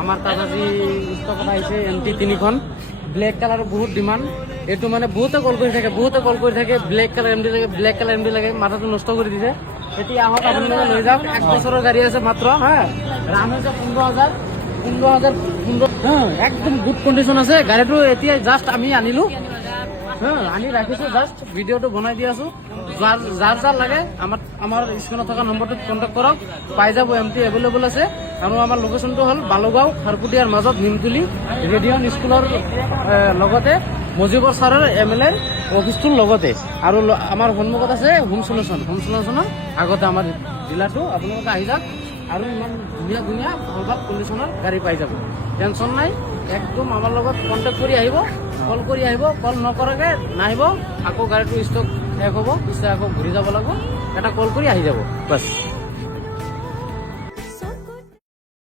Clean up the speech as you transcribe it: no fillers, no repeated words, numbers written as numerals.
আমাৰ তাত আজি ষ্টকত আহিছে MT 3খন ব্লেক কালাৰ বহুত ডিমাণ্ড এইটো মানে বহুতে কল কৰি থাকে ব্লেক কালাৰ MT লাগে মাথাটো নষ্ট কৰি দিছে এতিয়া আহক আপোনালোকে লৈ যাওক 1 বছৰৰ গাড়ী আছে মাত্ৰ হা ৰান হৈছে 15,000 একদম গুড কণ্ডিশ্যন আছে গাড়ীটো এতিয়া জাষ্ট আমি আনিলো আনি ৰাখিছো জাষ্ট ভিডিঅ'টো বনাই দি আছো যাৰ লাগে আমাৰ স্ক্ৰীনত থকা নম্বৰটোত কণ্টেক্ট কৰক পাই যাব MT এভেইলেবল আছে আৰু আমাৰ লোকেশ্যনটো হ'ল বালুগাঁও খাৰকুটীয়াৰ মাজত নিমতুলি ৰেডিঅন স্কুলৰ লগতে মজিবৰ ছাৰৰ MLA অফিচটোৰ লগতে আৰু আমাৰ সন্মুখত আছে হোম চলিউশ্যনৰ আগতে আমাৰ জিলাটো আপোনালোকে আহি যাওক আৰু ইমান ধুনীয়া ভাল কণ্ডিশ্যনৰ গাড়ী পাই যাব টেনশ্যন নাই একদম আমাৰ লগত কণ্টেক্ট কৰি আহিব কল নকৰাকৈ নাহিব আকৌ গাড়ীটো ষ্টক শেষ হ'ব পিছে আকৌ ঘূৰি যাব লাগিব এটা কল কৰি আহি যাব বাছ